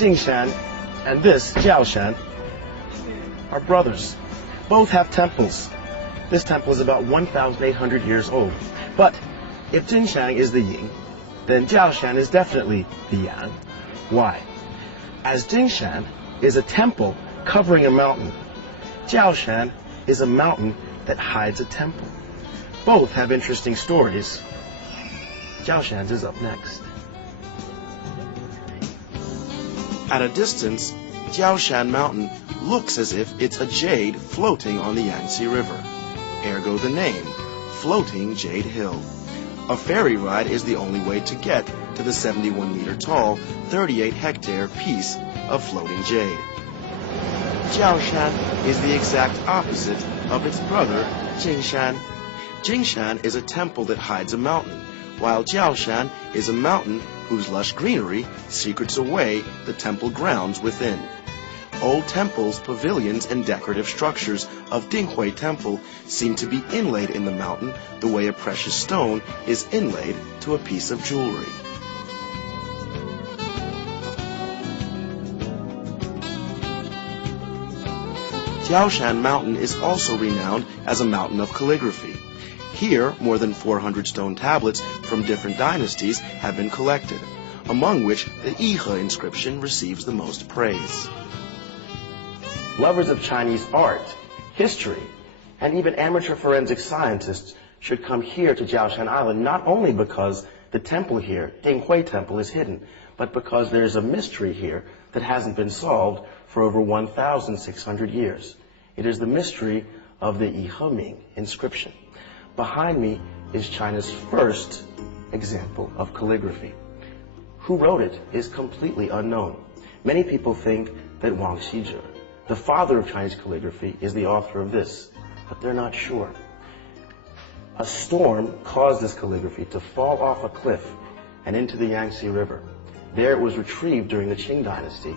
Jingshan and this Jiaoshan are brothers. Both have temples. This temple is about 1,800 years old. But if Jingshan is the yin, then Jiaoshan is definitely the yang. Why? As Jingshan is a temple covering a mountain, Jiaoshan is a mountain that hides a temple. Both have interesting stories. Jiaoshan's is up next. At a distance, Jiaoshan Mountain looks as if it's a jade floating on the Yangtze River. Ergo the name, Floating Jade Hill. A ferry ride is the only way to get to the 71-meter-tall, 38-hectare piece of floating jade. Jiaoshan is the exact opposite of its brother, Jingshan. Jingshan is a temple that hides a mountain, while Jiaoshan is a mountain whose lush greenery secrets away the temple grounds within. Old temples, pavilions, and decorative structures of Dinghui Temple seem to be inlaid in the mountain the way a precious stone is inlaid to a piece of jewelry. Jiaoshan Mountain is also renowned as a mountain of calligraphy. Here, more than 400 stone tablets from different dynasties have been collected, among which the Yihe inscription receives the most praise. Lovers of Chinese art, history, and even amateur forensic scientists should come here to Jiaoshan Island, not only because the temple here, Dinghui Temple, is hidden, but because there's a mystery here that hasn't been solved for over 1,600 years. It is the mystery of the Yihe Ming inscription. Behind me is China's first example of calligraphy. Who wrote it is completely unknown. Many people think that Wang Xizhi, the father of Chinese calligraphy, is the author of this, but they're not sure. A storm caused this calligraphy to fall off a cliff and into the Yangtze River. There it was retrieved during the Qing dynasty,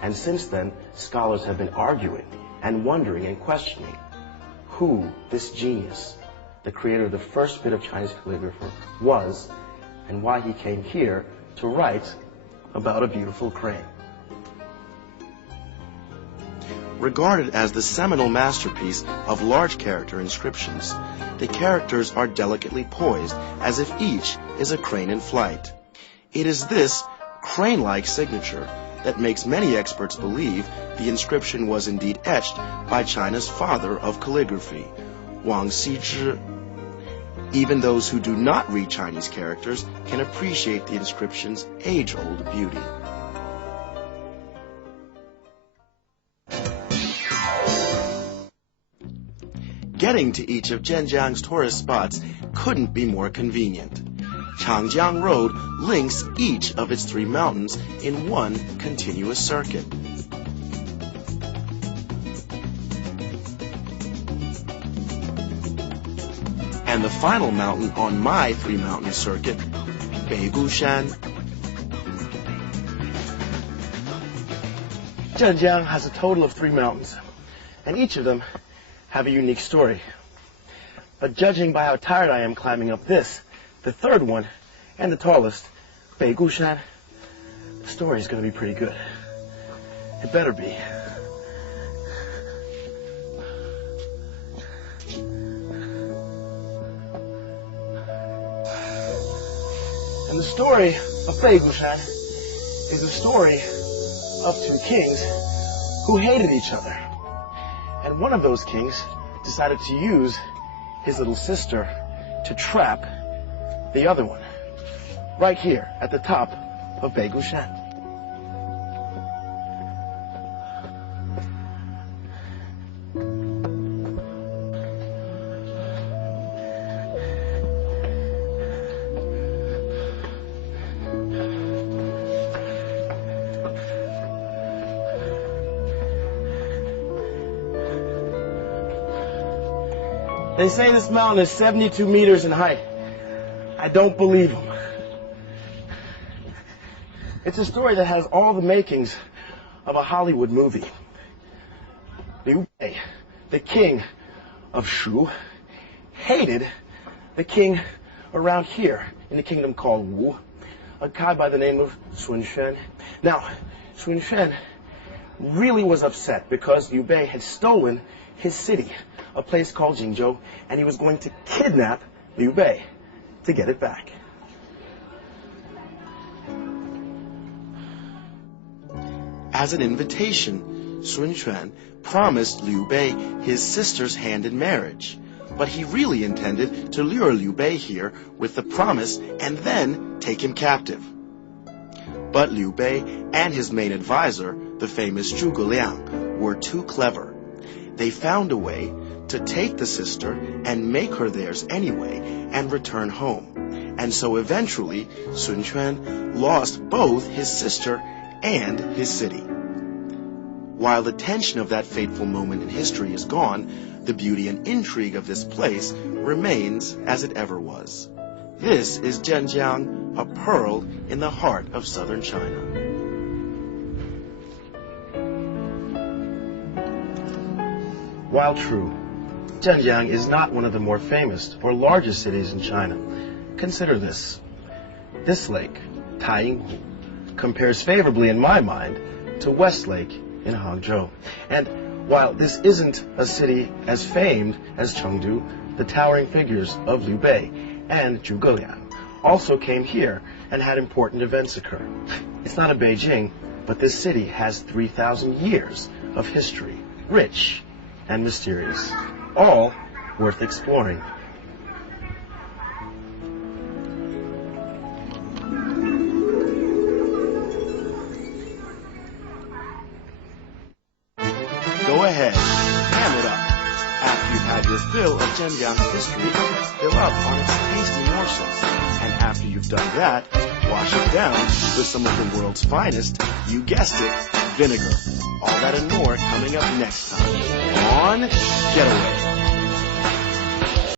and since then, scholars have been arguing and wondering and questioning who this genius, the creator of the first bit of Chinese calligraphy, was, and why he came here to write about a beautiful crane. Regarded as the seminal masterpiece of large character inscriptions, the characters are delicately poised as if each is a crane in flight. It is this crane-like signature that makes many experts believe the inscription was indeed etched by China's father of calligraphy, Wang Xizhi. Even those who do not read Chinese characters can appreciate the inscription's age-old beauty. Getting to each of Zhenjiang's tourist spots couldn't be more convenient. Changjiang Road links each of its three mountains in one continuous circuit. And the final mountain on my three-mountain circuit, Beigushan. Zhenjiang has a total of 3 mountains, and each of them have a unique story. But judging by how tired I am climbing up this, the third one, and the tallest, Beigushan, the story is going to be pretty good. It better be. And the story of Beigushan is the story of 2 kings who hated each other. And one of those kings decided to use his little sister to trap the other one, right here at the top of Beigushan. They say this mountain is 72 meters in height. I don't believe them. It's a story that has all the makings of a Hollywood movie. Liu Bei, the king of Shu, hated the king around here in the kingdom called Wu, a guy by the name of Sun Quan. Now, Sun Quan really was upset because Liu Bei had stolen his city, a place called Jingzhou, and he was going to kidnap Liu Bei to get it back. As an invitation, Sun Quan promised Liu Bei his sister's hand in marriage, but he really intended to lure Liu Bei here with the promise and then take him captive. But Liu Bei and his main advisor, the famous Zhuge Liang, were too clever. They found a way to take the sister and make her theirs anyway and return home. And so eventually, Sun Quan lost both his sister and his city. While the tension of that fateful moment in history is gone, the beauty and intrigue of this place remains as it ever was. This is Zhenjiang, a pearl in the heart of southern China. While true, Zhenjiang is not one of the more famous or largest cities in China. Consider this. This lake, Taiyinghu, compares favorably in my mind to Westlake in Hangzhou. And while this isn't a city as famed as Chengdu, the towering figures of Liu Bei and Zhuge Liang also came here and had important events occur. It's not a Beijing, but this city has 3,000 years of history, rich and mysterious, all worth exploring. Go ahead, ham it up. After you've had your fill of Zhenjiang's history, fill up on its tasty morsels. And after you've done that, wash it down with some of the world's finest, you guessed it, vinegar. All that and more coming up next time on Getaway.